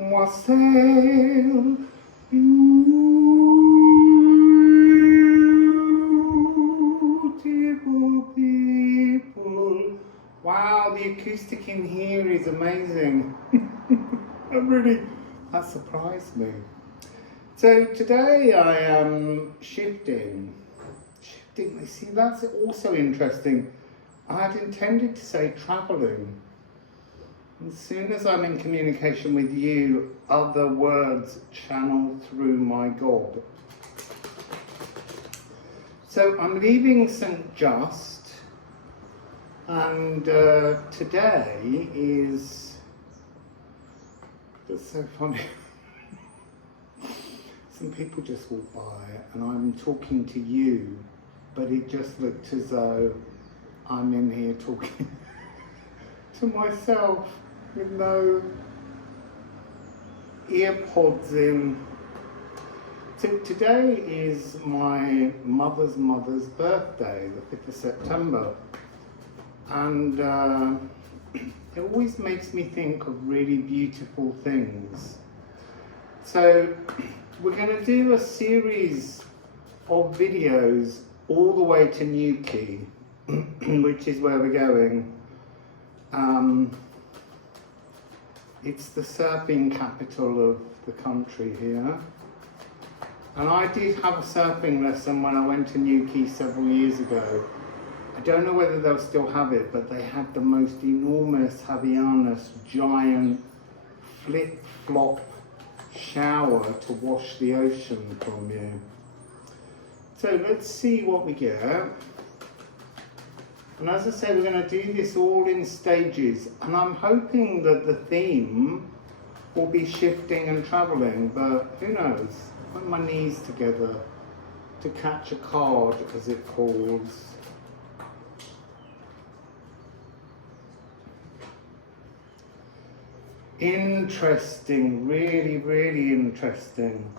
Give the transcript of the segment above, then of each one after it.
Wassail, beautiful people. Wow, the acoustic in here is amazing. That surprised me. So today I am shifting. You see, that's also interesting. I had intended to say traveling. As soon as I'm in communication with you, other words channel through my gob. So I'm leaving St. Just, and today is, that's so funny. Some people just walk by and I'm talking to you, but it just looked as though I'm in here talking to myself with no ear pods in. So today is my mother's birthday, the 5th of September. And it always makes me think of really beautiful things. So we're going to do a series of videos all the way to Newquay, which is where we're going. It's the surfing capital of the country here. And I did have a surfing lesson when I went to Newquay several years ago. I don't know whether they'll still have it, but they had the most enormous Havaianas, giant flip-flop shower to wash the ocean from you. So let's see what we get. And as I say, we're going to do this all in stages, and I'm hoping that the theme will be shifting and travelling, but who knows? Put my knees together to catch a card, as it calls. Interesting, really, really interesting.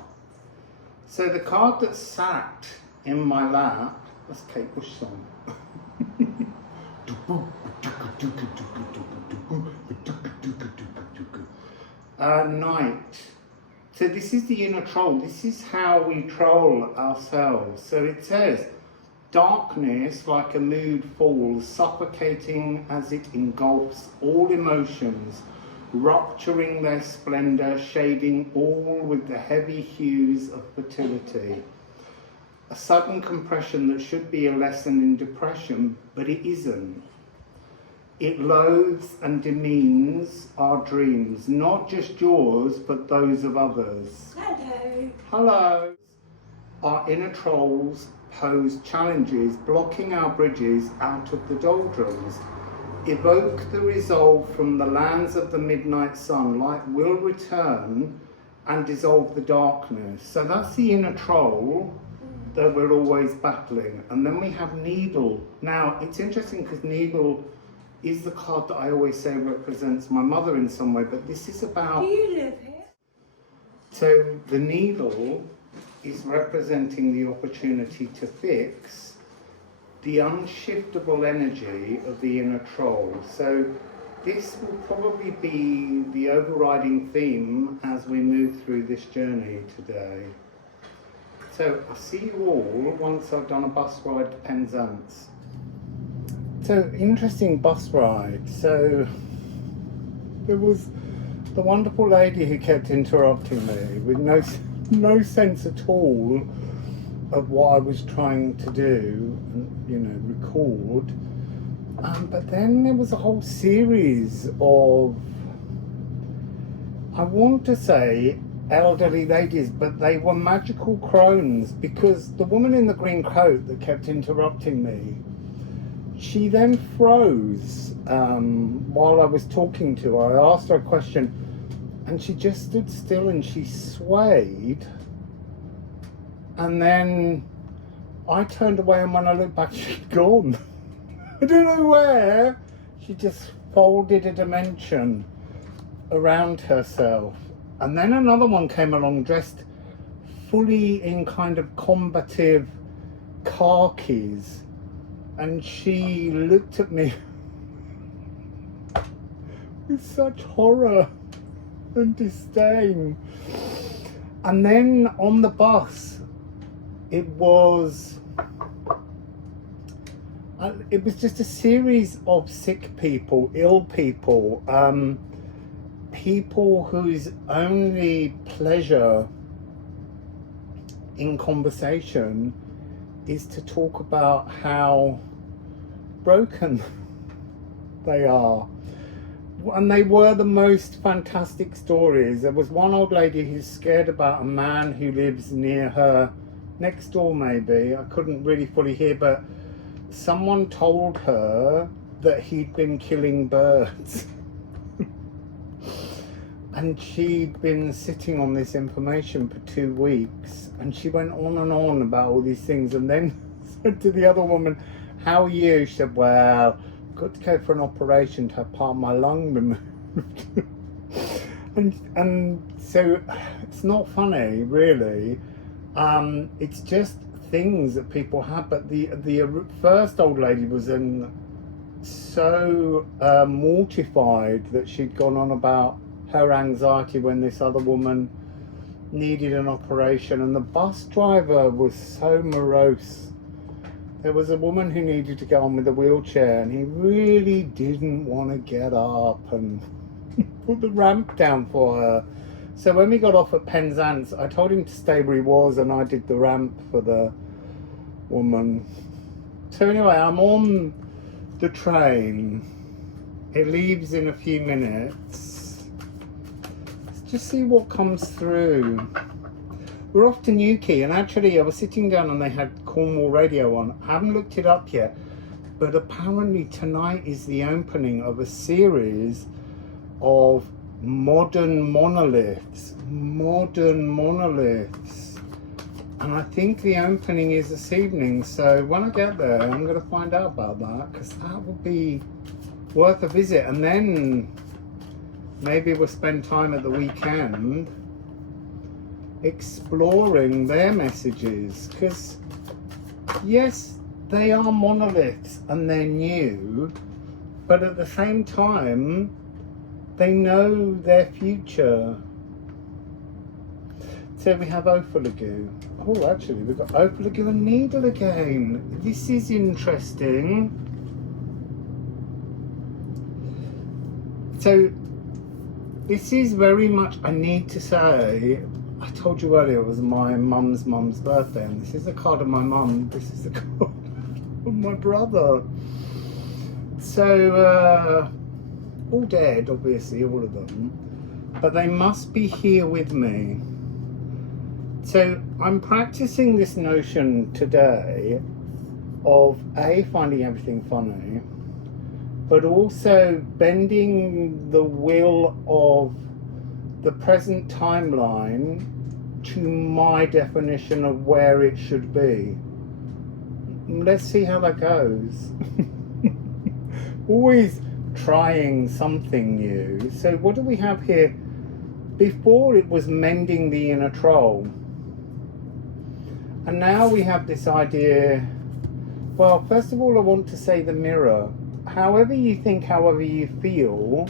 So the card that sat in my lap, that's Kate Bush song. Night. So this is the inner troll. This is how we troll ourselves. So it says, darkness like a mood falls, suffocating as it engulfs all emotions, rupturing their splendour, shading all with the heavy hues of fertility. A sudden compression that should be a lesson in depression, but it isn't. It loathes and demeans our dreams, not just yours, but those of others. Hello. Hello. Our inner trolls pose challenges, blocking our bridges out of the doldrums. Evoke the resolve from the lands of the midnight sun. Light will return and dissolve the darkness. So that's the inner troll that we're always battling. And then we have Needle. Now, it's interesting because Needle is the card that I always say represents my mother in some way, but this is about... Do you live here? So the Needle is representing the opportunity to fix the unshiftable energy of the inner troll. So this will probably be the overriding theme as we move through this journey today. So I'll see you all once I've done a bus ride to Penzance. So, interesting bus ride. So, there was the wonderful lady who kept interrupting me with no sense at all of what I was trying to do, you know, record. But then there was a whole series of, I want to say, elderly ladies, but they were magical crones, because the woman in the green coat that kept interrupting me, she then froze while I was talking to her. I asked her a question and she just stood still and she swayed. And then I turned away, and when I looked back, she'd gone. I don't know where. She just folded a dimension around herself. And then another one came along dressed fully in kind of combative khakis. And she looked at me with such horror. and disdain. And then on the bus, it was just a series of sick people, ill people, people whose only pleasure in conversation is to talk about how broken they are. And they were the most fantastic stories. There was one old lady who's scared about a man who lives near her, next door maybe, I couldn't really fully hear, but someone told her that he'd been killing birds. And she'd been sitting on this information for 2 weeks, and she went on and on about all these things, and then said to the other woman, "How are you?" She said, "Well, got to go for an operation to have part of my lung removed." and so it's not funny, really. It's just things that people have. But the first old lady was so mortified that she'd gone on about her anxiety when this other woman needed an operation, and the bus driver was so morose. There was a woman who needed to go on with a wheelchair, and he really didn't want to get up and put the ramp down for her. So when we got off at Penzance, I told him to stay where he was, and I did the ramp for the woman. So anyway, I'm on the train. It leaves in a few minutes. Let's just see what comes through. We're off to Newquay, and actually I was sitting down and they had Cornwall radio on. I haven't looked it up yet, but apparently tonight is the opening of a series of modern monoliths. And I think the opening is this evening, so when I get there I'm going to find out about that, because that would be worth a visit. And then maybe we'll spend time at the weekend exploring their messages, because yes, they are monoliths and they're new, but at the same time they know their future. So we have Ophilogu. Oh, actually we've got Ophilogu and Needle again. This is interesting. So this is very much, I need to say, I told you earlier it was my mum's birthday, and this is the card of my mum, this is the card of my brother. So, all dead, obviously, all of them, but they must be here with me. So I'm practicing this notion today of finding everything funny, but also bending the will of the present timeline to my definition of where it should be. Let's see how that goes. Always trying something new. So what do we have here? Before it was mending the inner troll. And now we have this idea, well, first of all, I want to say the mirror. However you think, however you feel,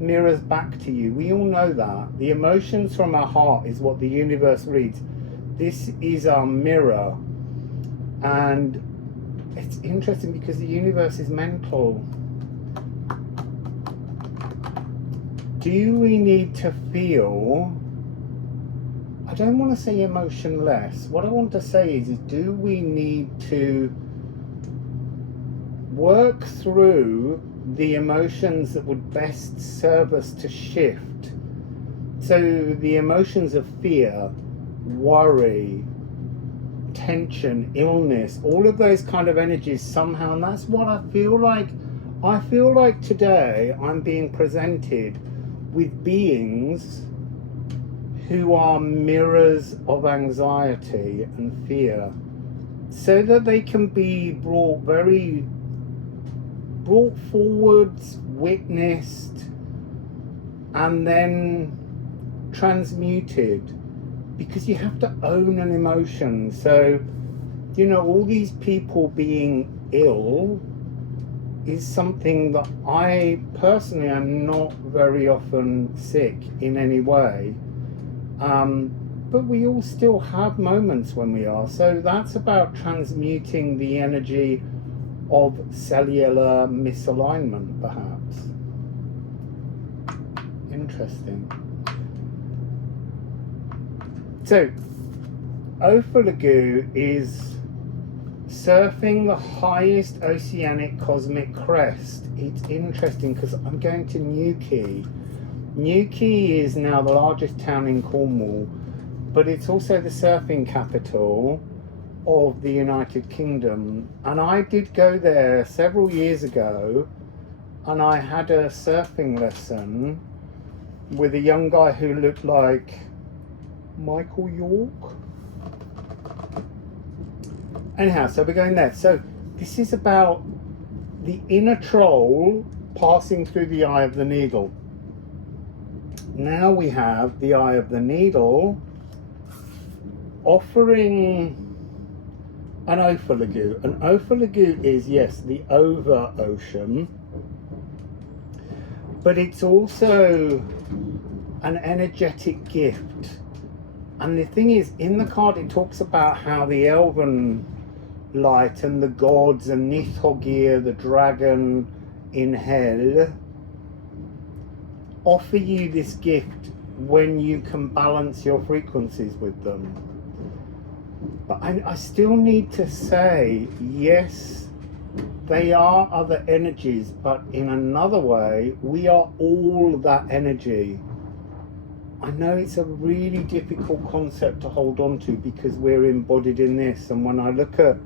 mirrors back to you. We all know that. The emotions from our heart is what the universe reads. This is our mirror. And it's interesting because the universe is mental. Do we need to feel, I don't want to say emotionless. What I want to say is do we need to work through the emotions that would best serve us to shift? So the emotions of fear, worry, tension, illness, all of those kind of energies somehow, and that's what I feel like. I feel like today I'm being presented with beings who are mirrors of anxiety and fear, so that they can be brought forwards, witnessed, and then transmuted, because you have to own an emotion. So, you know, all these people being ill, is something that I personally am not very often sick in any way. But we all still have moments when we are. So that's about transmuting the energy of cellular misalignment, perhaps. Interesting. So, Ophalagu is surfing the highest oceanic cosmic crest. It's interesting because I'm going to Newquay. Newquay is now the largest town in Cornwall, but it's also the surfing capital of the United Kingdom. And I did go there several years ago, and I had a surfing lesson with a young guy who looked like Michael York. Anyhow, so we're going there. So this is about the inner troll passing through the eye of the needle. Now we have the eye of the needle offering an Ophalagu. An Ophalagu is, yes, the over ocean, but it's also an energetic gift. And the thing is, in the card it talks about how the elven light and the gods and Nithogir, the dragon in hell, offer you this gift when you can balance your frequencies with them. But I still need to say, yes, they are other energies, but in another way, we are all that energy. I know it's a really difficult concept to hold on to because we're embodied in this, and when I look at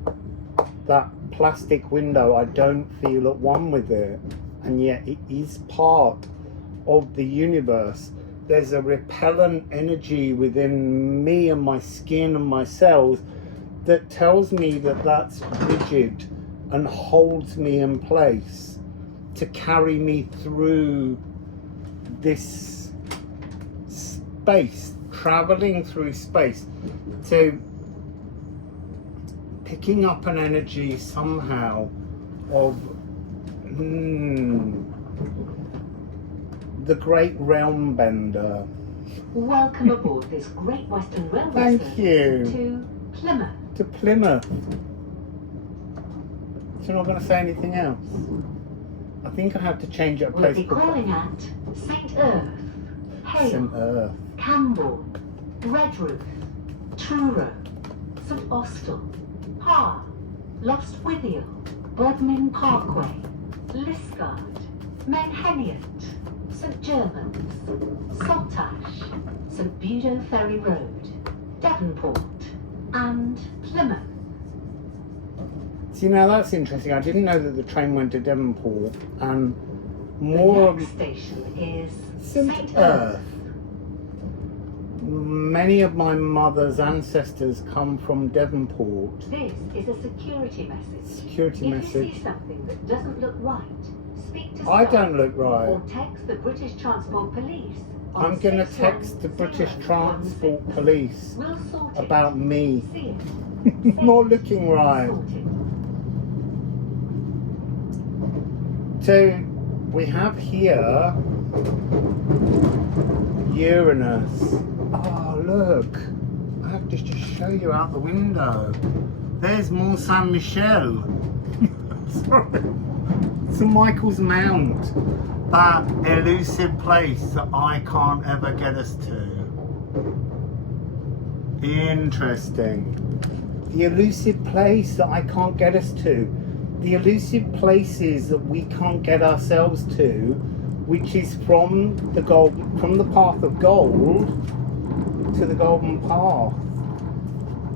that plastic window, I don't feel at one with it, and yet it is part of the universe. There's a repellent energy within me and my skin and my cells that tells me that that's rigid and holds me in place to carry me through this space, traveling through space, to picking up an energy somehow of the great realm bender. Welcome aboard this Great Western Railway Thank service you. to Plymouth. To Plymouth. So you're not going to say anything else? I think I have to change it. We'll be calling at St. Earth, Hale, St. Earth, Camborne, Redruth, Truro, St. Austell, Parr, Lostwithiel, Bodmin Parkway, Liskeard, Menheniot, St. Germans, Saltash, St. Budo Ferry Road, Devonport, and Plymouth. See, now that's interesting. I didn't know that the train went to Devonport, and more the next station is St. Earth. Many of my mother's ancestors come from Devonport. This is a security message. Security message. If you see something that doesn't look right, speak to I staff don't look right. or text the British Transport Police. I'm going to text the British Transport Police We'll sort about me See it. not looking right. Sorted. So we have here Uranus. Oh, look. I have to just show you out the window. There's Mont Saint Michel. Sorry. St. Michael's Mount. That elusive place that I can't ever get us to. Interesting. The elusive place that I can't get us to. The elusive places that we can't get ourselves to, which is from the path of gold to the golden path.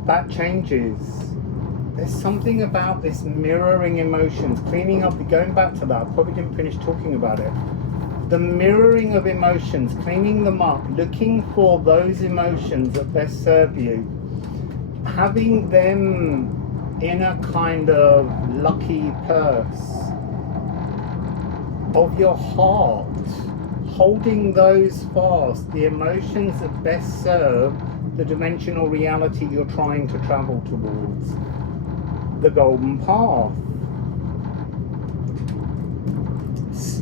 That changes. There's something about this mirroring emotions, cleaning up, going back to that, I probably didn't finish talking about it. The mirroring of emotions, cleaning them up, looking for those emotions that best serve you, having them in a kind of lucky purse of your heart, holding those fast, the emotions that best serve the dimensional reality you're trying to travel towards. The golden path.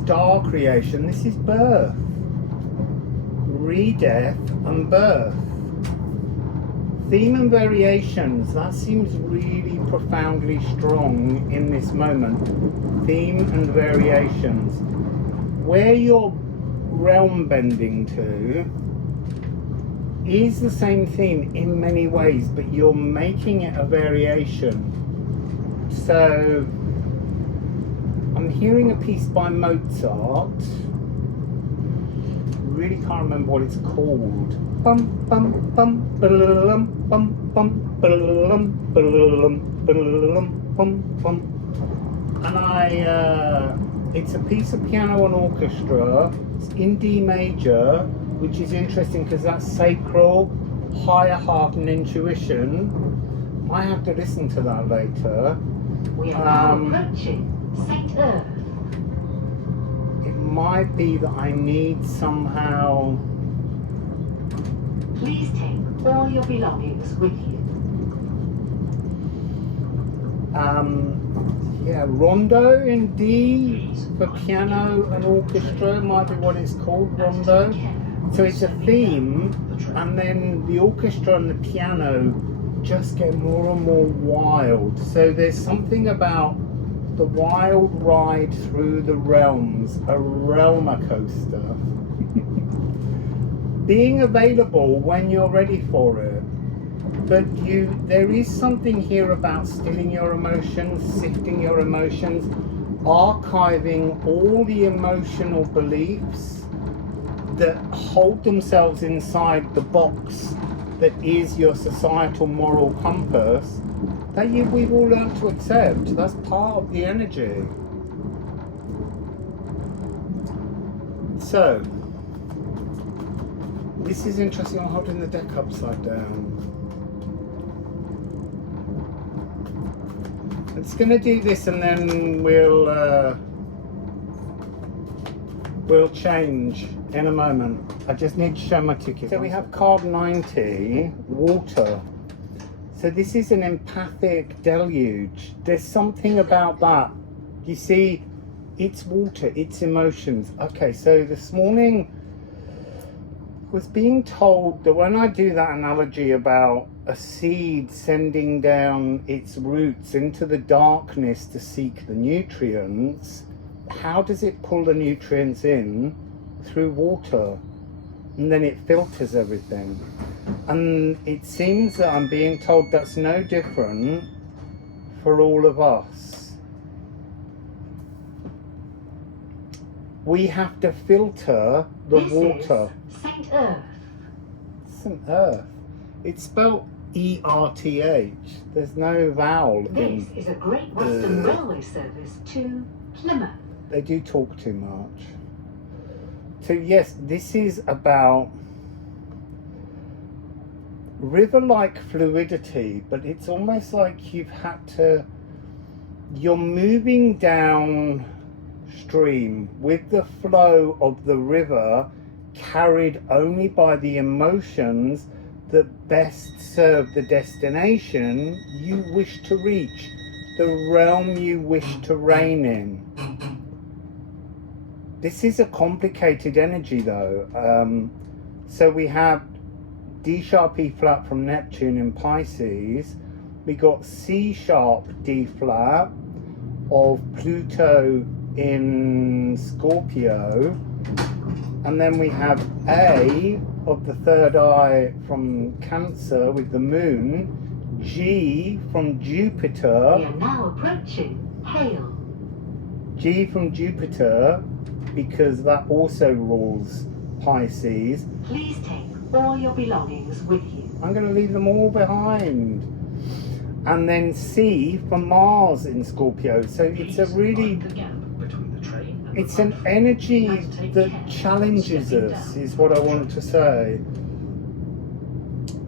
star creation. This is birth, re-death and birth. Theme and variations, that seems really profoundly strong in this moment. Theme and variations. Where you're realm bending to is the same theme in many ways, but you're making it a variation. So I'm hearing a piece by Mozart. Really can't remember what it's called. Bum bum bum bum bum bum bum bum bum. And it's a piece of piano and orchestra. It's in D major, which is interesting because that's sacral, higher heart and intuition. I have to listen to that later. We are now approaching Saint Earth. It might be that I need somehow... Please take all your belongings with you. Yeah, rondo in D for piano and orchestra might be what it's called, rondo. So it's a theme, and then the orchestra and the piano just get more and more wild. So there's something about the wild ride through the realms, a realmer coaster. Being available when you're ready for it. But there is something here about stilling your emotions, sifting your emotions, archiving all the emotional beliefs that hold themselves inside the box that is your societal moral compass that we've all learned to accept. That's part of the energy. So, this is interesting. I'm holding the deck upside down. It's going to do this and then we'll change in a moment. I just need to show my ticket. So we have card 90, water. So this is an empathic deluge. There's something about that. You see, it's water, it's emotions. Okay, so this morning I was being told that when I do that analogy about a seed sending down its roots into the darkness to seek the nutrients, how does it pull the nutrients in? Through water, and then it filters everything. And it seems that I'm being told that's no different for all of us. We have to filter the water. Saint Earth. Saint Earth. It's spelled E-R-T-H. There's no vowel in. This is a Great Western Railway service to Plymouth. They do talk too much. So yes, this is about river-like fluidity, but it's almost like you're moving downstream with the flow of the river, carried only by the emotions that best serve the destination you wish to reach, the realm you wish to reign in. This is a complicated energy though. So we have D sharp E flat from Neptune in Pisces. We got C sharp D flat of Pluto in Scorpio. And then we have A of the third eye from Cancer with the Moon. G from Jupiter. We are now approaching Hail. G from Jupiter, because that also rules Pisces. Please take all your belongings with you. I'm going to leave them all behind. And then C from Mars in Scorpio. So it's a really, it's an energy that challenges us, is what I wanted to say.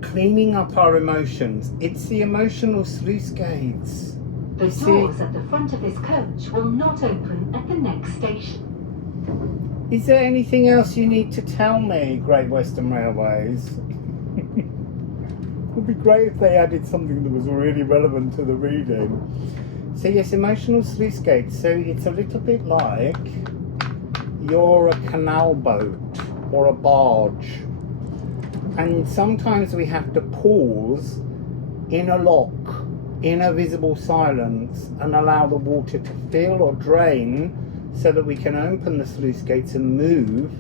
Cleaning up our emotions. It's the emotional sluice gates. The doors at the front of this coach will not open at the next station. Is there anything else you need to tell me, Great Western Railways? It would be great if they added something that was really relevant to the reading. So yes, emotional sluice gates. So it's a little bit like you're a canal boat or a barge, and sometimes we have to pause in a lock, in a visible silence, and allow the water to fill or drain so that we can open the sluice gates and move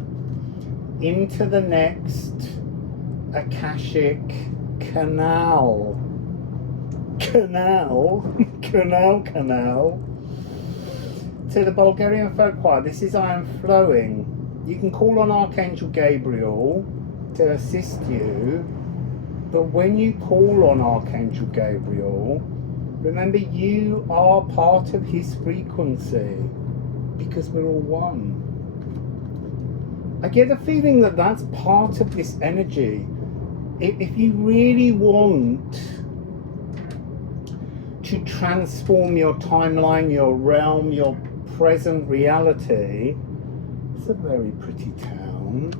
into the next Akashic canal. Canal. To the Bulgarian folk choir, this is I Am Flowing. You can call on Archangel Gabriel to assist you, but when you call on Archangel Gabriel, remember you are part of his frequency, because we're all one. I get the feeling that that's part of this energy. If you really want to transform your timeline, your realm, your present reality, it's a very pretty town.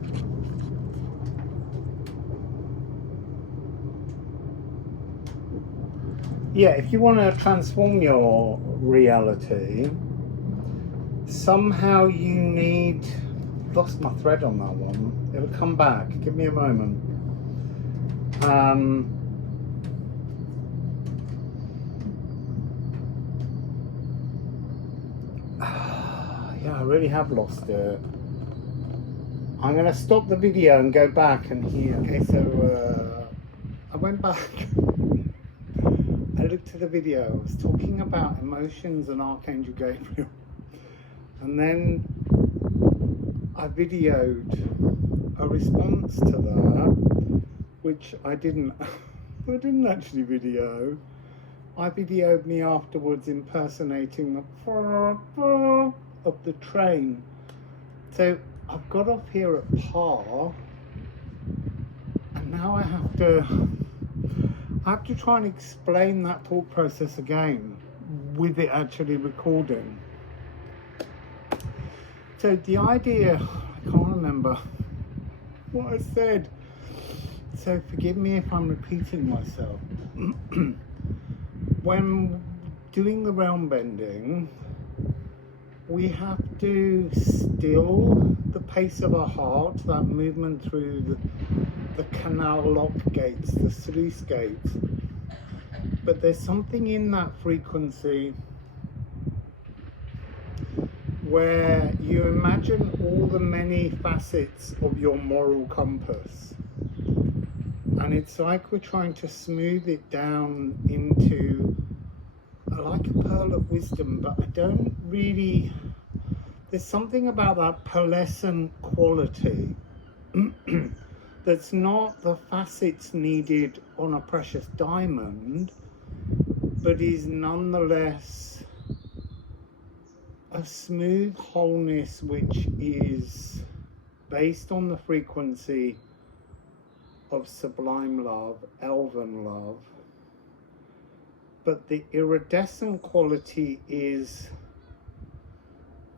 Yeah, if you want to transform your reality, somehow you need... Lost my thread on that one. It'll come back. Give me a moment. Yeah, I really have lost it. I'm going to stop the video and go back and hear. Okay, so I went back. I looked at the video. I was talking about emotions and Archangel Gabriel. And then I videoed a response to that, which I didn't actually video. I videoed me afterwards impersonating the of the train. So I've got off here at par, and now I have to try and explain that thought process again with it actually recording. So the idea, I can't remember what I said, so forgive me if I'm repeating myself. When doing the realm bending, we have to still the pace of our heart, that movement through the canal lock gates, the sluice gates. But there's something in that frequency where you imagine all the many facets of your moral compass, and it's like we're trying to smooth it down into like a pearl of wisdom, but I don't really, there's something about that pearlescent quality that's not the facets needed on a precious diamond, but is nonetheless a smooth wholeness which is based on the frequency of sublime love, elven love, but the iridescent quality is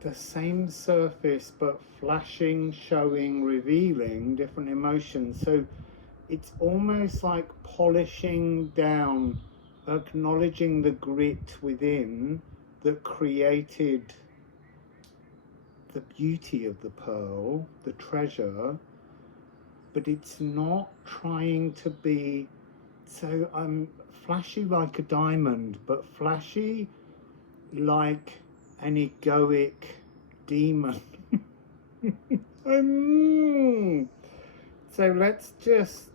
the same surface but flashing, showing, revealing different emotions. So it's almost like polishing down, acknowledging the grit within that created the beauty of the pearl, the treasure, but it's not trying to be so flashy like a diamond, but flashy like an egoic demon. So let's just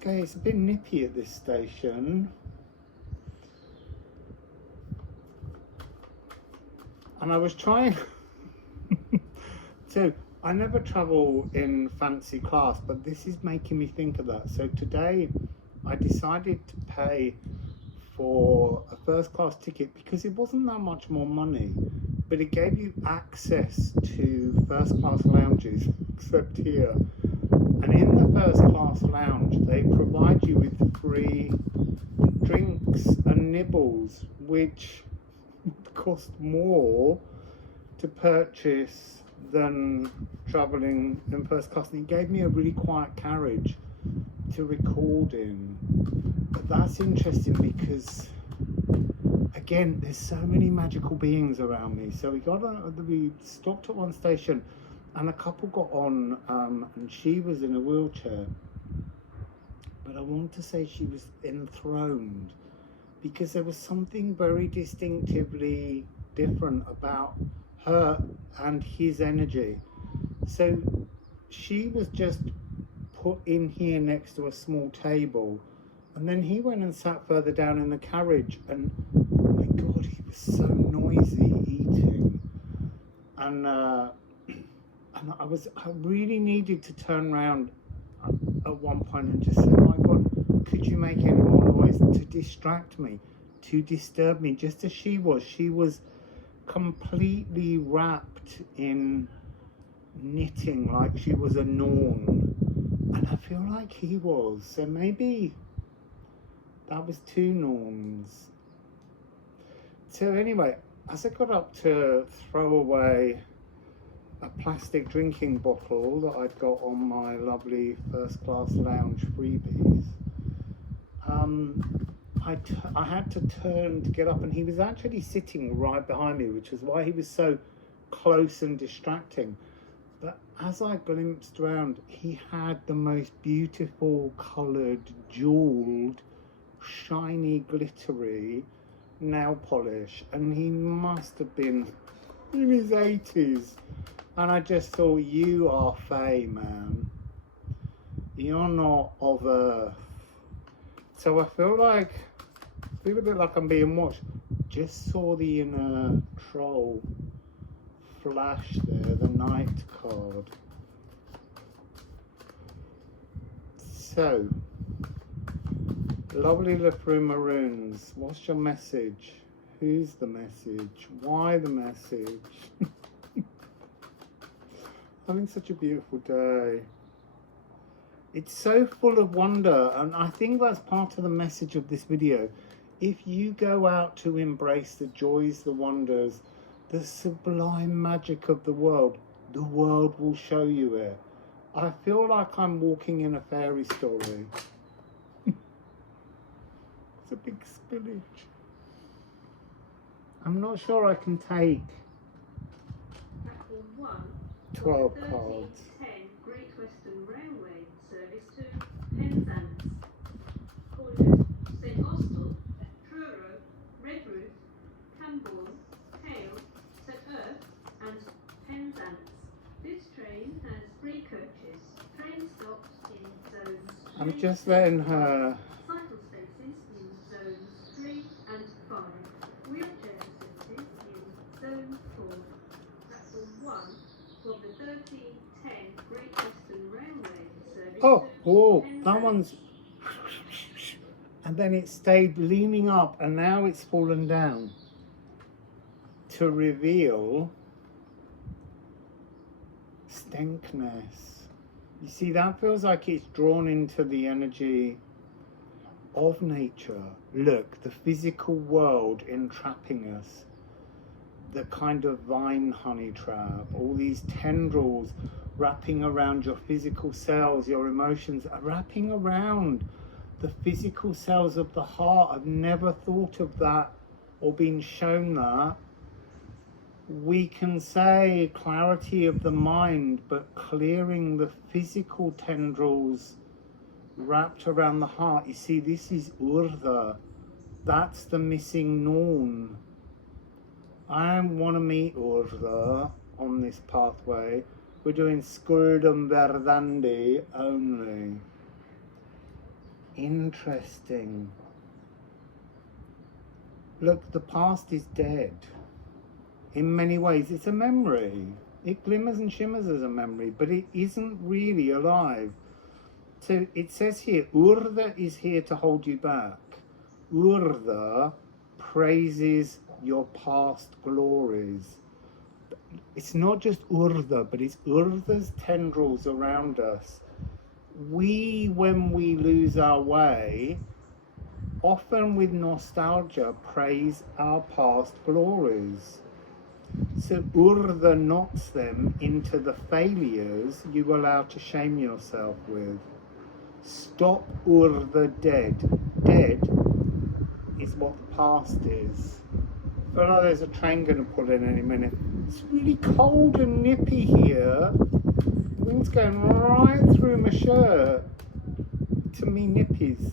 go. It's a bit nippy at this station. And I was trying so I never travel in fancy class, but this is making me think of that. So today I decided to pay for a first class ticket because it wasn't that much more money, but it gave you access to first class lounges, except here. And in the first class lounge, they provide you with free drinks and nibbles, which cost more to purchase than travelling in first class, and it gave me a really quiet carriage to record in. But that's interesting because again, there's so many magical beings around me. So we stopped at one station, and a couple got on, and she was in a wheelchair. But I want to say she was enthroned, because there was something very distinctively different about her and his energy. So she was just put in here next to a small table, and then he went and sat further down in the carriage, and oh my God, he was so noisy eating. And I really needed to turn around at one point and just say, my God, could you make any more noise to distract me, to disturb me, just as she was completely wrapped in knitting, like she was a Norn, and I feel like he was, so maybe that was two Norns. So anyway, as I got up to throw away a plastic drinking bottle that I'd got on my lovely first class lounge freebies, I had to turn to get up, and he was actually sitting right behind me, which was why he was so close and distracting. But as I glimpsed around, he had the most beautiful coloured, jewelled, shiny, glittery nail polish, and he must have been in his 80s. And I just thought, you are Fae, man. You're not of Earth. So I feel a bit like I'm being watched. Just saw the inner troll flash there, the Knight card. So, lovely Liffruma runes, what's your message? Who's the message? Why the message? Having such a beautiful day. It's so full of wonder, and I think that's part of the message of this video. If you go out to embrace the joys, the wonders, the sublime magic of the world will show you it. I feel like I'm walking in a fairy story. It's a big spillage. I'm not sure I can take 12 cards. 10 Great Western Railway service to Penzance, Corders, St. Austell, Truro, Redruth, Camborne, Hale, St. Earth and Penzance. This train has 3 coaches. Train stops in zones 3. I'm just letting her. Cycle spaces in zones 3 and 5. Wheelchair facilities in zone 4. Platform 1 for the 1310 Great Western Railway service. Oh, whoa, to that one's. And then it stayed leaning up, and now it's fallen down to reveal Stenkness. You see, that feels like it's drawn into the energy of nature. Look, the physical world entrapping us. The kind of vine honey trap, all these tendrils wrapping around your physical cells, your emotions are wrapping around the physical cells of the heart. I've never thought of that or been shown that. We can say clarity of the mind, but clearing the physical tendrils wrapped around the heart. You see, this is Urdha. That's the missing Norn. I want to meet Urdha on this pathway. We're doing Skuldum Verdandi only. Interesting. Look, the past is dead. In many ways, it's a memory. It glimmers and shimmers as a memory, but it isn't really alive. So it says here, Urdha is here to hold you back. Urdha praises your past glories. It's not just Urdha, but it's Urdha's tendrils around us. We, when we lose our way, often with nostalgia, praise our past glories. So Urdha knocks them into the failures you allow to shame yourself with. Stop Urdha dead. Dead is what the past is. Oh no, there's a train going to pull in any minute. It's really cold and nippy here. The wind's going right through my shirt to me nippies.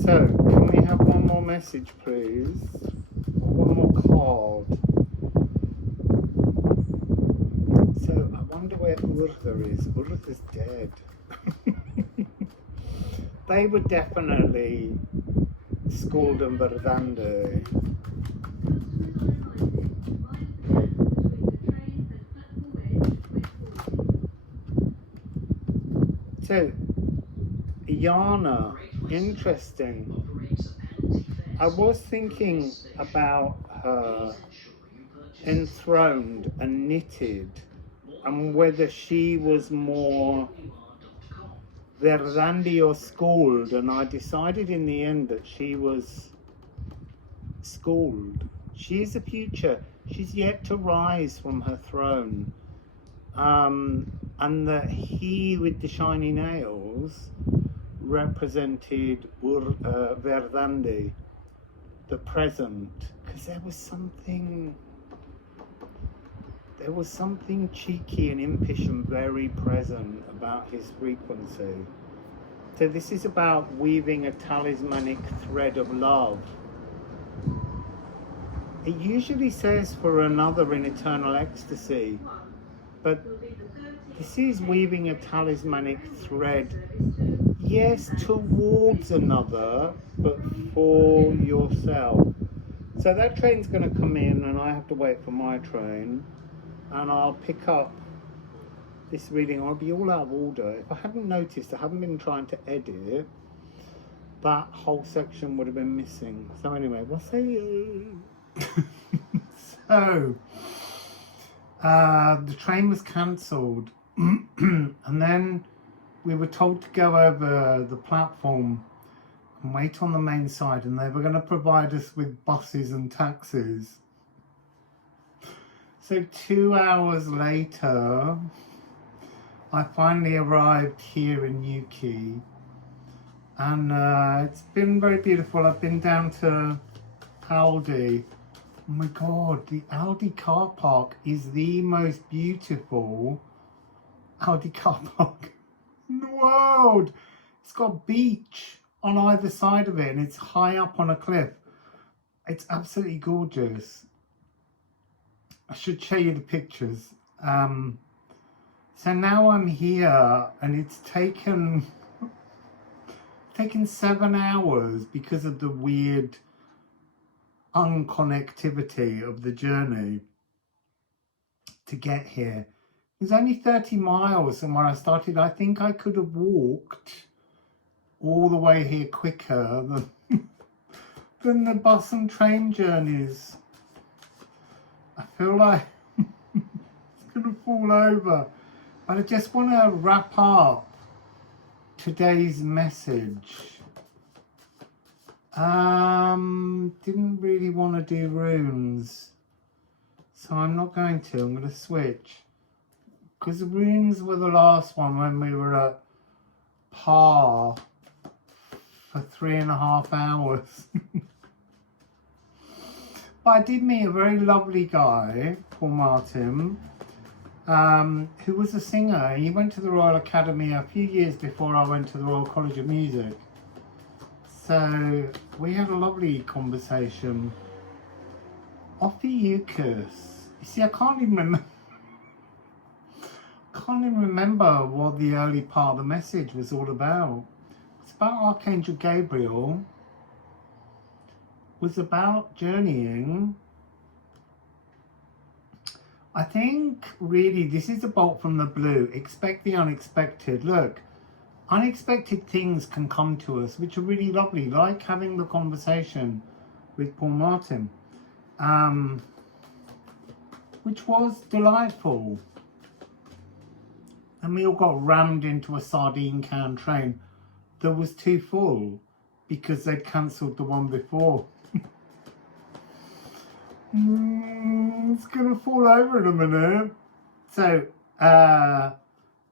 So, can we have one more message, please? Or one more card? So, I wonder where Urtha is. Urtha's dead. They were definitely Skuld and Verdande. So, Yana, interesting. I was thinking about her enthroned and knitted, and whether she was more Verdandi or Skuld, and I decided in the end that she was Skuld. She's the future. She's yet to rise from her throne. And that he with the shiny nails represented Verdandi, the present, because there was something cheeky and impish and very present about his frequency. So this is about weaving a talismanic thread of love. It usually says for another in eternal ecstasy, but this is weaving a talismanic thread, yes, towards another, but for yourself. So that train's going to come in and I have to wait for my train, and I'll pick up this reading. I'll be all out of order. If I hadn't noticed, I haven't been trying to edit, that whole section would have been missing. So anyway, Wassail. So the train was cancelled and then we were told to go over the platform and wait on the main side, and they were going to provide us with buses and taxis. So 2 hours later I finally arrived here in Yuki, and it's been very beautiful. I've been down to Aldi. Oh my god, the Aldi car park is the most beautiful Aldi car park in the world. It's got beach on either side of it and it's high up on a cliff. It's absolutely gorgeous. I should show you the pictures. So now I'm here and it's taken 7 hours because of the weird unconnectivity of the journey to get here. It was only 30 miles from where I started. I think I could have walked all the way here quicker than the bus and train journeys. I feel like it's gonna fall over. But I just want to wrap up today's message. Didn't really want to do runes, so I'm not going to. I'm going to switch, because the runes were the last one when we were at par for 3.5 hours. But I did meet a very lovely guy, Paul Martin, who was a singer. He went to the Royal Academy a few years before I went to the Royal College of Music. So we had a lovely conversation. Ophiuchus. You see, I can't even remember what the early part of the message was all about. It's about Archangel Gabriel. It was about journeying. I think really this is a bolt from the blue. Expect the unexpected. Look, unexpected things can come to us, which are really lovely, like having the conversation with Paul Martin, which was delightful. And we all got rammed into a sardine can train that was too full because they'd cancelled the one before. It's gonna fall over in a minute. So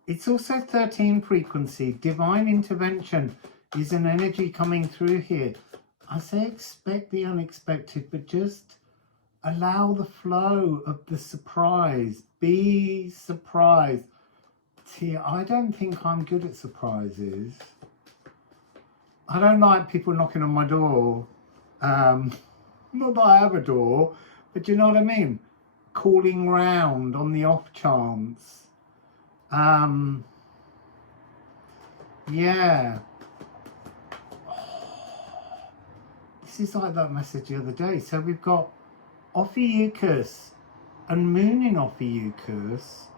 it's also 13 frequency, divine intervention. is an energy coming through here. I say expect the unexpected, but just allow the flow of the surprise. Be surprised. See, I don't think I'm good at surprises. I don't like people knocking on my door. Not that I have a door, but you know what I mean? Calling round on the off chance. Yeah. This is like that message the other day. So we've got Ophiuchus and Moon in Ophiuchus.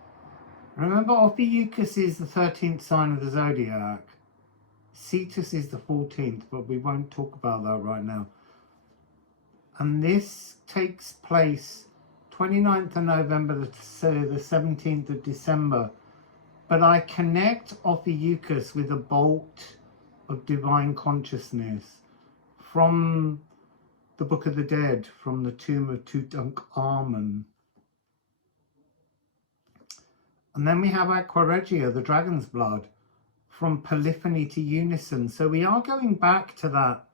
Remember, Ophiuchus is the 13th sign of the zodiac. Cetus is the 14th, but we won't talk about that right now. And this takes place 29th of November to the 17th of December. But I connect Ophiuchus with a bolt of divine consciousness from the Book of the Dead, from the tomb of Tutankhamun. And then we have Aqua Regia, the dragon's blood, from polyphony to unison. So we are going back to that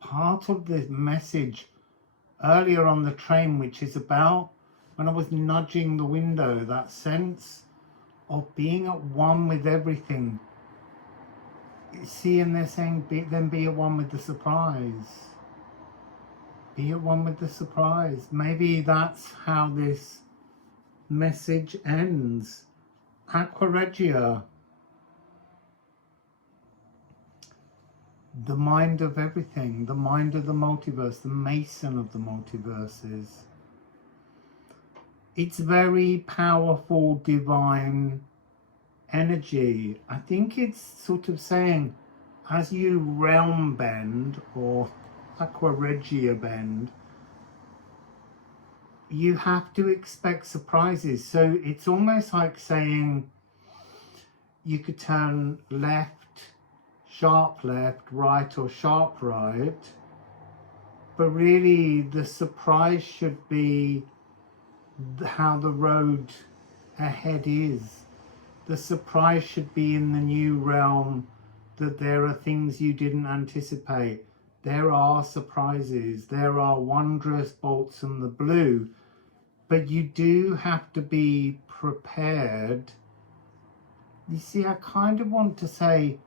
part of the message earlier on the train, which is about when I was nudging the window, that sense of being at one with everything. See, and they're saying, then be at one with the surprise. Be at one with the surprise. Maybe that's how this message ends. Aqua Regia. The mind of everything. The mind of the multiverse. The mason of the multiverses. It's very powerful, divine energy. I think it's sort of saying, as you realm bend or Aqua Regia bend, you have to expect surprises. So it's almost like saying you could turn left, sharp left, right, or sharp right, but really the surprise should be how the road ahead is. The surprise should be in the new realm, that there are things you didn't anticipate. There are surprises. There are wondrous bolts from the blue. But you do have to be prepared. You see, I kind of want to say,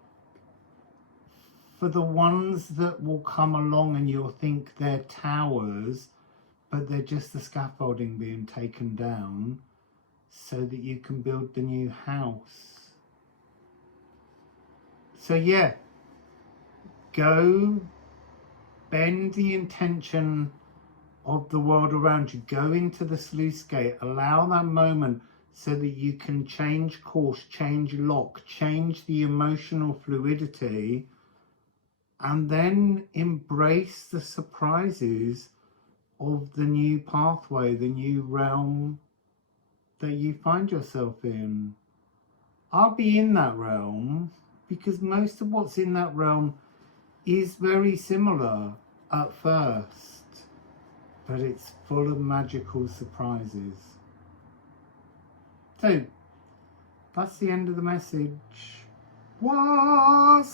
for the ones that will come along and you'll think they're towers, but they're just the scaffolding being taken down so that you can build the new house. So yeah, go bend the intention of the world around you. Go into the sluice gate. Allow that moment so that you can change course, change lock, change the emotional fluidity, and then embrace the surprises of the new pathway, the new realm that you find yourself in. I'll be in that realm because most of what's in that realm is very similar at first, but it's full of magical surprises. So that's the end of the message. Wassail.